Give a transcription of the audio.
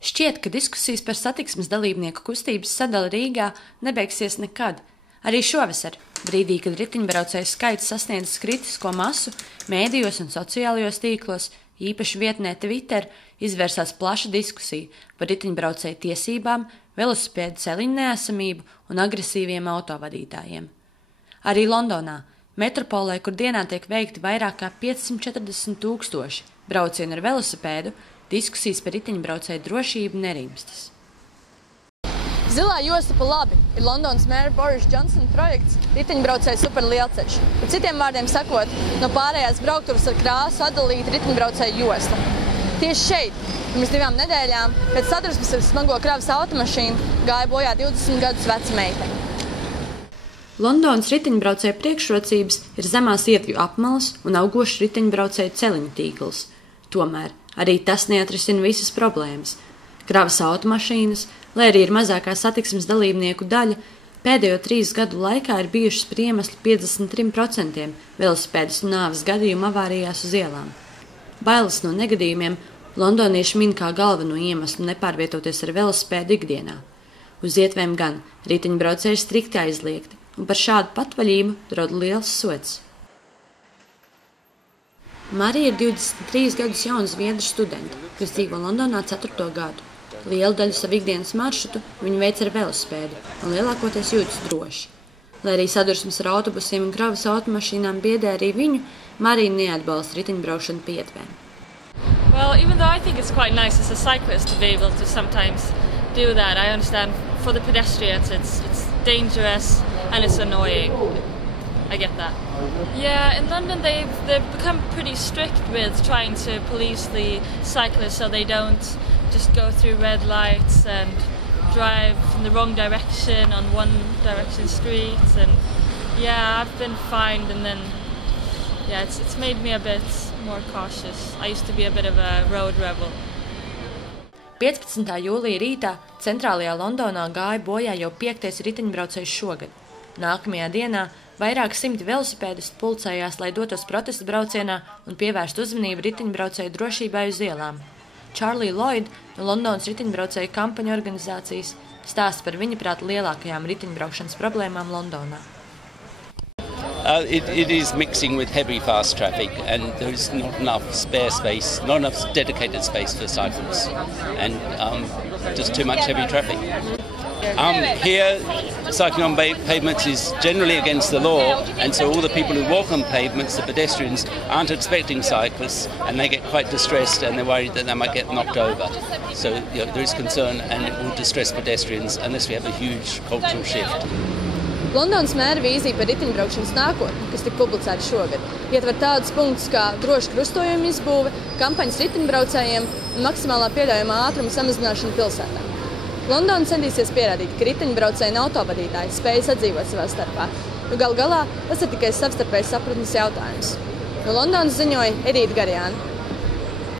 Šķiet, ka diskusijas par satiksmes dalībnieku kustības sadali Rīgā nebeigsies nekad. Arī šovasar, brīdī, kad riteņbraucēju skaits sasniedzis kritisko masu, mēdījos un sociālajos tīklos, īpaši vietnē Twitter, izvērsās plaša diskusija par riteņbraucēju tiesībām, velosipēdu celiņu neesamību un agresīviem autovadītājiem. Arī Londonā, metropolē, kur dienā tiek veikti vairāk kā 540 000 braucienu ar velosipēdu, diskusijas par riteņbraucēju drošību nerimstas. Zilā josta pa labi ir Londonas mēra Boris Johnsona projekts riteņbraucēju superlielceļš. Par citiem vārdiem sakot, no pārējās brauktuves ar krāsu atdalīta riteņbraucēju josta. Tieši šeit, pirms 2 nedēļām, pēc sadursmes ar smago kravas automašīnu, gāja bojā 20 gadus veca meitene. Londonas riteņbraucēju priekšrocības ir zemās ietvju apmales un augošs riteņbraucēju celiņu tīkls. Tomēr arī tas neatrisina visas problēmas. Kravas automašīnas, lai arī ir mazākā satiksmes dalībnieku daļa, pēdējo 3 gadu laikā ir bijušas par iemeslu 53% velosipēdistu nāves gadījumu avārijās uz ielām. Bailes no negadījumiem londonieši min kā galveno iemeslu nepārvietoties ar velosipēdu ikdienā. Uz ietvēm gan riteņbraucēji ir strikti aizliegti, un par šādu patvaļību draud liels sods. Marija ir 23 gadus jauna zviedru studente, kas dzīvo Londonā 4. gadu. Lielu daļu savu ikdienas maršrutu viņa veic ar velosipēdu un lielākoties jūtas droši. Lai arī sadursmes ar autobusiem un kravas automašīnām biedē arī viņu, Marija neatbalsta riteņbraukšanu pa ietvēm. Well, even though I think it's quite nice as a cyclist to be able to sometimes do that, I understand for the pedestrians it's dangerous and it's annoying. I get that. Yeah, in London they've become pretty strict with trying to police the cyclists so they don't just go through red lights and drive in the wrong direction on one direction streets, and yeah, I've been fined, and then yeah, it's made me a bit more cautious. I used to be a bit of a road rebel. 15. jūlija rītā centrālajā Londonā gāja bojā jau 5. riteņbraucējs šogad. Nākamajā dienā vairāk 100 velosipēdistu pulcējās, lai dotos protesta braucienā un pievērstu uzmanību riteņbraucēju drošībai uz ielām. Charlie Lloyd no Londonas riteņbraucēju kampaņu organizācijas stāsta par viņa prāt lielākajām riteņbraukšanas problēmām Londonā. It is mixing with heavy fast traffic, and there is not enough spare space, not enough dedicated space for cyclists, and just too much heavy traffic. Here, cycling on pavements is generally against the law, and so all the people who walk on pavements, the pedestrians, aren't expecting cyclists, and they get quite distressed, and they're worried that they might get knocked over. So there is concern, and it will distress pedestrians unless we have a huge cultural shift. Londonas mēra vīzija par riteņbraukšanas nākotni, kas tika publicēta šogad, ietver tādus punktus kā droša krustojuma izbūve, kampaņas riteņbraucējiem un maksimālā pieļaujamā ātruma samazināšana pilsētā. Londona centīsies pierādīt, ka riteņbraucēji un autovadītāji spēj sadzīvot savā starpā, jo galu galā tas ir tikai savstarpējas sapratnes jautājums. No Londonas ziņoja Edīta Garjāna.